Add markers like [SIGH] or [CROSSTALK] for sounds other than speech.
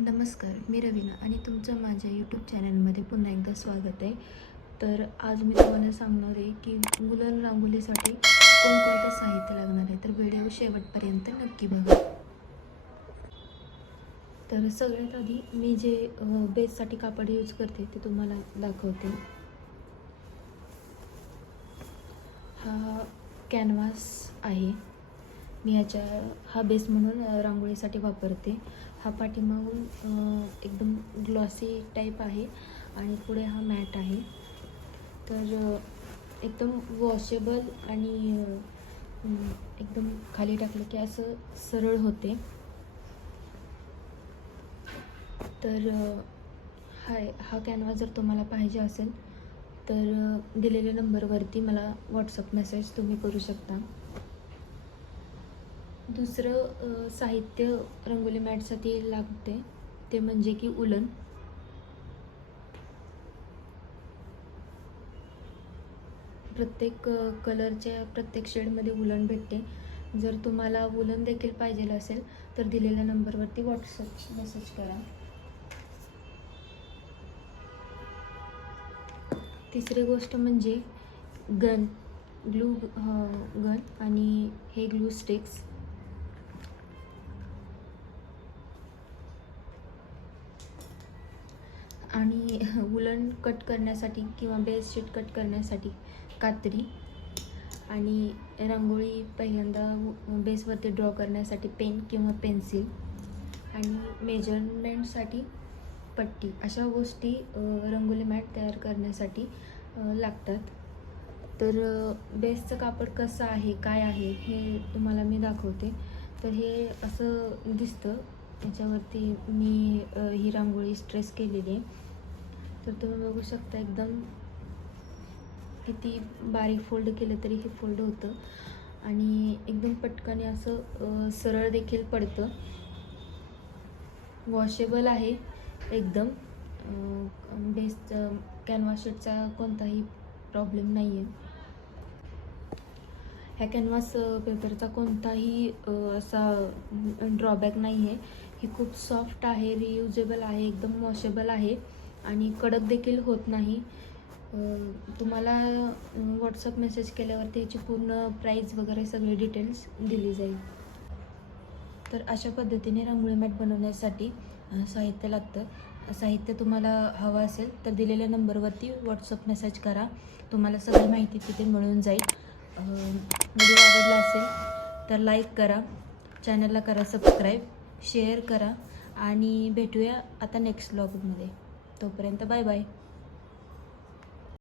नमस्कार मी रवीना आणि तुमचं माझ्या यूट्यूब चॅनलमध्ये पुन्हा एकदा स्वागत आहे. तर आज मी तुम्हाला सांगणार आहे की गुलाल रांगोळीसाठी कोणकोणतं साहित्य लागणार आहे तर व्हिडिओ शेवटपर्यंत नक्की बघा. तर सगळ्यात आधी मी जे बेससाठी कापड यूज करते ते तुम्हाला दाखवते. हा कॅनव्हास आहे. मी ह्याच्या हा बेस म्हणून रांगोळीसाठी वापरते. हा पाठीमागून एकदम ग्लॉसी टाईप आहे आणि पुढे हा मॅट आहे. तर एकदम वॉशेबल आणि एकदम खाली टाकलं की असं सरळ होते. तर हाय हा कॅनव्हास जर तुम्हाला पाहिजे असेल तर दिलेल्या नंबरवरती मला व्हॉट्सअप मेसेज तुम्ही करू शकता. दुसरं साहित्य रंगोली मॅटसाठी लागते. ते म्हणजे की उलन. प्रत्येक कलरच्या प्रत्येक शेडमध्ये उलन भेटते. जर तुम्हाला उलन देखील पाहिजे असेल तर दिलेल्या नंबरवरती व्हॉट्सअप मेसेज करा. तिसरी गोष्ट म्हणजे गन ग्लू गन आणि हे ग्लू स्टिक्स. आणि [LAUGHS] वुलन कट करण्यासाठी किंवा बेडशीट कट करण्यासाठी कात्री आणि रांगोळी पहिल्यांदा बेसवरती ड्रॉ करण्यासाठी पेन किंवा पेन्सिल आणि मेजरमेंटसाठी पट्टी. अशा गोष्टी रंगोली मॅट तयार करण्यासाठी लागतात. तर बेसचं कापड कसं आहे काय आहे हे तुम्हाला मी दाखवते. तर हे असं दिसतं. याच्यावरती मी ही रांगोळी स्ट्रेस केलेली आहे. तर तुम्ही बघू शकता एकदम किती बारीक फोल्ड केलं तरी हे फोल्ड होतं. आणि एकदम पटकन असं सरळ देखील पडतं. वॉशेबल आहे एकदम. बेस्ट कॅनव्हास शीटचा कोणताही प्रॉब्लेम नाही आहे ह्या कॅनव्हास पेपरचा कोणताही असा ड्रॉबॅक नाही आहे ही खूप सॉफ्ट आहे रियुजेबल आहे एकदम वॉशेबल आहे आणि कडक देखील होत नाही. तुम्हाला व्हॉट्सअप मेसेज केल्यावरती याची पूर्ण प्राईज वगैरे सगळे डिटेल्स दिली जाईल. तर अशा पद्धतीने रांगोळी मॅट बनवण्यासाठी साहित्य लागतं. साहित्य तुम्हाला हवं असेल तर दिलेल्या नंबरवरती व्हॉट्सअप मेसेज करा. तुम्हाला सगळी माहिती तिथे मिळून जाईल. व्हिडिओ आवडला असेल तर लाईक करा. चॅनलला करा सबस्क्राईब शेअर करा आणि भेटूया आता नेक्स्ट ब्लॉगमध्ये तोपर्यंत बाय बाय